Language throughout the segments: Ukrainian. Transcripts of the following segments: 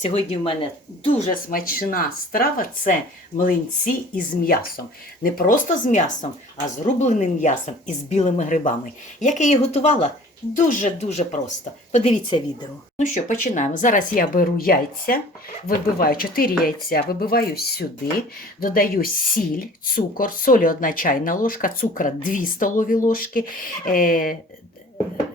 Сьогодні в мене дуже смачна страва це млинці із м'ясом. Не просто з м'ясом, а з рубленим м'ясом і з білими грибами. Як я її готувала? Дуже-дуже просто. Подивіться відео. Ну що, починаємо. Зараз я беру яйця, вибиваю 4 яйця, вибиваю сюди, додаю сіль, цукор, солі 1 чайна ложка, цукра 2 столові ложки.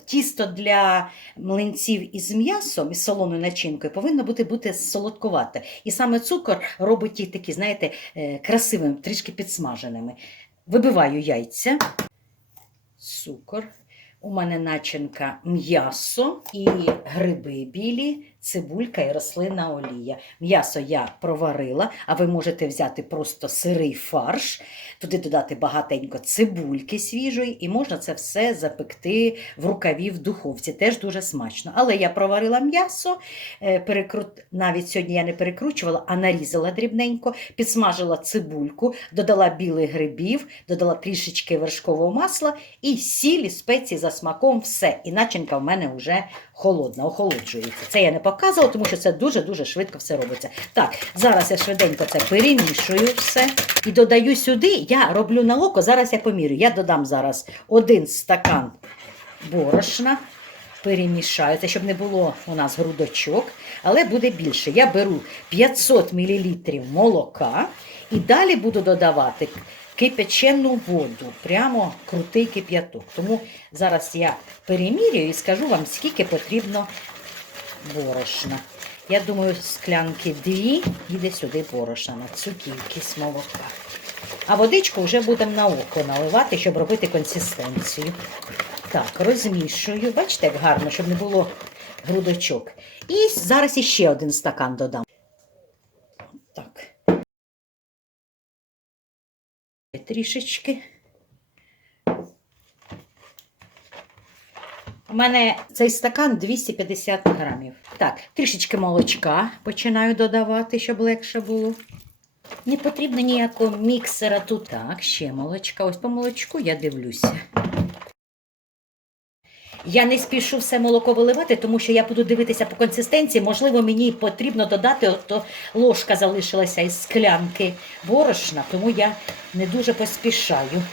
Тісто для млинців із м'ясом, із солоною начинкою повинно бути, бути солодкувате. І саме цукор робить їх такі, знаєте, е, красивими, трішки підсмаженими. Вибиваю яйця, цукор. У мене начинка м'ясо і гриби білі, цибулька і рослинна олія. М'ясо я проварила, а ви можете взяти просто сирий фарш, туди додати багатенько цибульки свіжої, і можна це все запекти в рукаві в духовці. Теж дуже смачно. Але я проварила м'ясо, е, перекрут... навіть сьогодні я не перекручувала, а нарізала дрібненько, підсмажила цибульку, додала білих грибів, додала трішечки вершкового масла і сілі, спеції за смаком, все. І начинка в мене вже холодна, охолоджується. Це я не показувала, тому що це дуже-дуже швидко все робиться. Так, зараз я швиденько це перемішую все і додаю сюди. Я роблю на око, зараз я помірю. Я додам зараз один стакан борошна. Перемішаю, це щоб не було у нас грудочок, але буде більше. Я беру 500 мл молока і далі буду додавати кипячену воду, прямо крутий кип'яток. Тому зараз я перемірюю і скажу вам, скільки потрібно борошна. Я думаю, склянки дві йде сюди борошна на цю кількість молока. А водичку вже будемо на око наливати, щоб робити консистенцію. Так, розмішую. Бачите, як гарно, щоб не було грудочок. І зараз іще один стакан додам. Так. Трішечки. У мене цей стакан 250 грамів. Так, трішечки молочка починаю додавати, щоб легше було. Не потрібно ніякого міксера тут. Так, ще молочка. Ось по молочку я дивлюся. Я не спішу все молоко виливати, тому що я буду дивитися по консистенції. Можливо, мені потрібно додати, от ложка залишилася із склянки борошна, тому я не дуже поспішаю.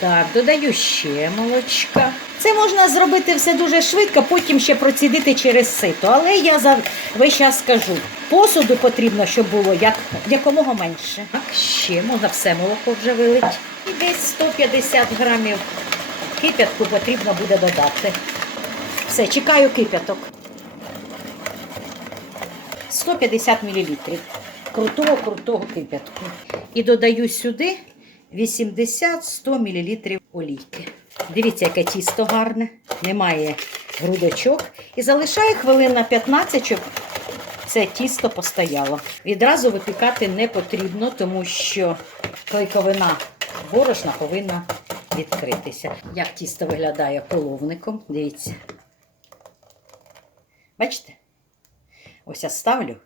Так, додаю ще молочка. Це можна зробити все дуже швидко, потім ще процідити через сито. Але я за весь час скажу, посуду потрібно, щоб було як, якомога менше. Так, ще можна все молоко вже вилити. І десь 150 грамів кип'ятку потрібно буде додати. Все, чекаю кип'яток. 150 мл крутого крутого кип'ятку. І додаю сюди 80-100 мл олійки. Дивіться, яке тісто гарне, немає грудочок. І залишаю хвилин на 15, щоб це тісто постояло. Відразу випікати не потрібно, тому що клейковина борошна повинна відкритися. Як тісто виглядає половником, дивіться. Бачите? Ось я ставлю,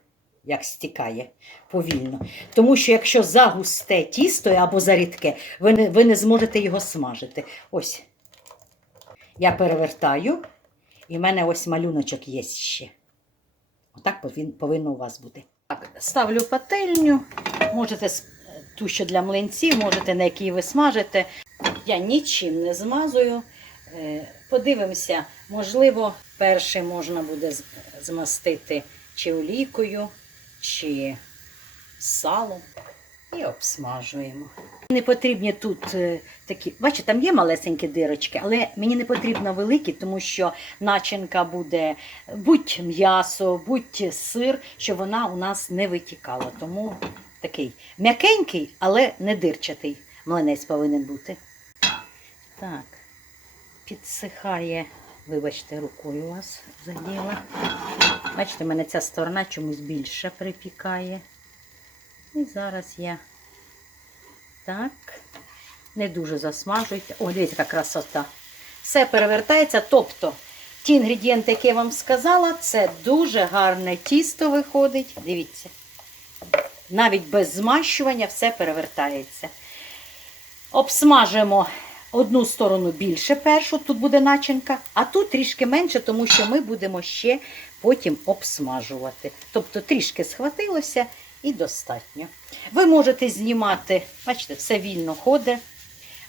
як стікає повільно. Тому що якщо загусте тісто або зарідке, ви не, ви не зможете його смажити. Ось. Я перевертаю, і в мене ось малюночок є ще. Отак повинно у вас бути. Так, ставлю пательню. Можете ту, що для млинців, можете на якій ви смажите. Я нічим не змазую. Е, Подивимося, можливо, перше можна буде змастити чи олійкою, чи салом. І обсмажуємо. Не потрібні тут е, такі, бачите, там є малесенькі дирочки, але мені не потрібно великі, тому що начинка буде будь м'ясо, будь сир, щоб вона у нас не витікала. Тому такий м'якенький, але не дирчатий млинець повинен бути. Так, підсихає, вибачте, рукою у вас заділа. Бачите, в мене ця сторона чомусь більше припікає. І зараз я так, не дуже засмажуйте. О, дивіться, яка красота. Все перевертається. Тобто, ті інгредієнти, які я вам сказала, це дуже гарне тісто виходить. Дивіться. Навіть без змащування все перевертається. Обсмажимо одну сторону більше першу, тут буде начинка, а тут трішки менше, тому що ми будемо ще потім обсмажувати. Тобто трішки схватилося і достатньо. Ви можете знімати, бачите, все вільно ходить.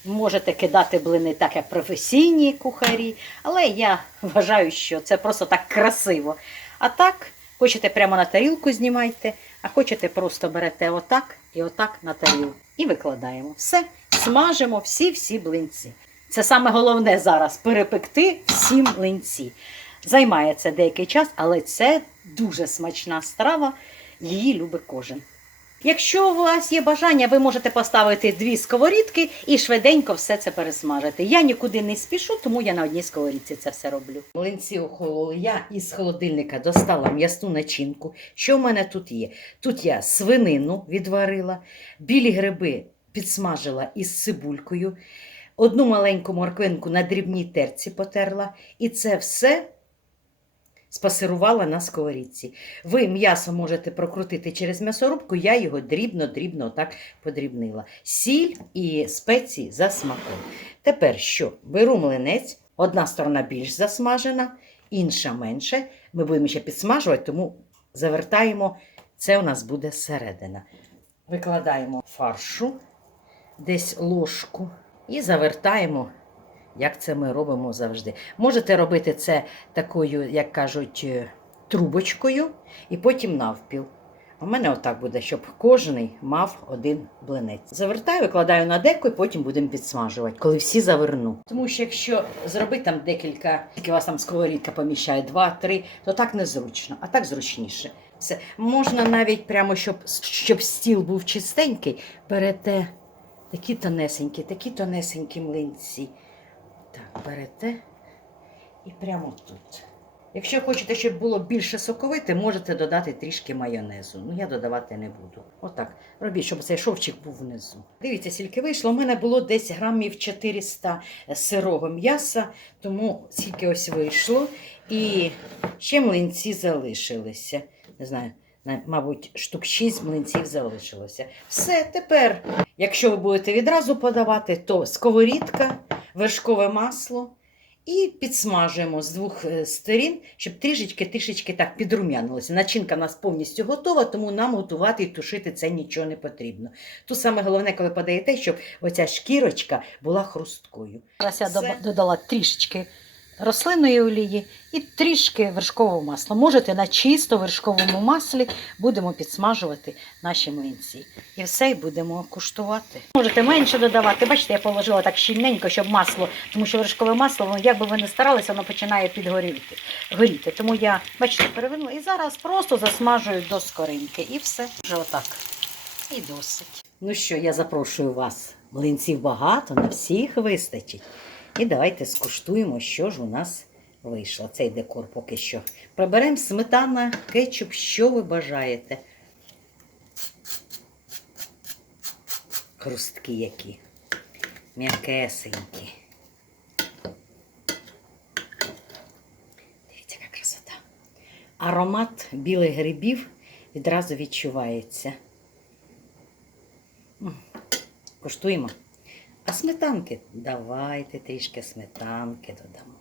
Можете кидати блини так, як професійні кухарі, але я вважаю, що це просто так красиво. А так, хочете прямо на тарілку знімайте, а хочете просто берете отак і отак на тарілку. І викладаємо. Все, смажимо всі-всі блинці. Це саме головне зараз перепекти всі млинці. Займає це деякий час, але це дуже смачна страва, її любить кожен. Якщо у вас є бажання, ви можете поставити дві сковорідки і швиденько все це пересмажити. Я нікуди не спішу, тому я на одній сковорідці це все роблю. Млинці охололи. Я із холодильника достала м'ясну начинку. Що в мене тут є? Тут я свинину відварила, білі гриби підсмажила із цибулькою, одну маленьку морквинку на дрібній терці потерла. І це все спасирувала на сковорідці. Ви м'ясо можете прокрутити через м'ясорубку, я його дрібно-дрібно так подрібнила. Сіль і спеції за смаком. Тепер що? Беру млинець, одна сторона більш засмажена, інша менше. Ми будемо ще підсмажувати, тому завертаємо, це у нас буде середина. Викладаємо фаршу, десь ложку і завертаємо як це ми робимо завжди. Можете робити це такою, як кажуть, е, трубочкою і потім навпіл. У мене отак буде, щоб кожен мав один блинець. Завертаю, викладаю на деко і потім будемо підсмажувати, коли всі заверну. Тому що якщо зробити там декілька, тільки вас там сковорідка поміщає, два-три, то так незручно, а так зручніше. Все. Можна навіть прямо, щоб, щоб стіл був чистенький, берете такі тонесенькі, такі тонесенькі млинці. Берете і прямо тут. Якщо хочете, щоб було більше соковите, можете додати трішки майонезу. Ну, я додавати не буду. Отак. Робіть, щоб цей шовчик був внизу. Дивіться, скільки вийшло. У мене було десь грамів 400 сирого м'яса, тому скільки ось вийшло. І ще млинці залишилися. Не знаю, на- мабуть, штук 6 млинців залишилося. Все, тепер, якщо ви будете відразу подавати, то сковорідка вершкове масло і підсмажуємо з двох е, сторін, щоб трішечки-трішечки так підрум'янилося. Начинка в нас повністю готова, тому нам готувати і тушити це нічого не потрібно. Тут саме головне, коли подаєте, щоб оця шкірочка була хрусткою. Зараз я Це- додала трішечки рослинної олії і трішки вершкового масла. Можете на чисто вершковому маслі будемо підсмажувати наші млинці. І все і будемо куштувати. Можете менше додавати. Бачите, я положила так щільненько, щоб масло, тому що вершкове масло, воно, як би ви не старалися, воно починає підгоріти. Горіти. Тому я, бачите, перевернула. І зараз просто засмажую до скоринки. І все. Вже отак. І досить. Ну що, я запрошую вас. Млинців багато, на всіх вистачить. І давайте скуштуємо, що ж у нас вийшло. Цей декор поки що. Приберемо сметана, кетчуп, що ви бажаєте. Хрустки які. М'якесенькі. Дивіться, яка красота. Аромат білих грибів відразу відчувається. М, Куштуємо. А сметанки? Давайте трішки сметанки додамо.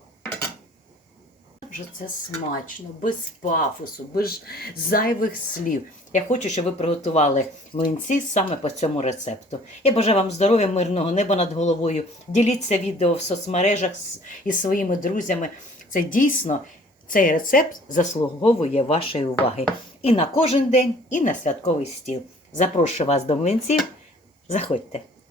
Вже це смачно, без пафосу, без зайвих слів. Я хочу, щоб ви приготували млинці саме по цьому рецепту. Я бажаю вам здоров'я, мирного неба над головою. Діліться відео в соцмережах із своїми друзями. Це дійсно цей рецепт заслуговує вашої уваги. І на кожен день, і на святковий стіл. Запрошую вас до млинців. Заходьте.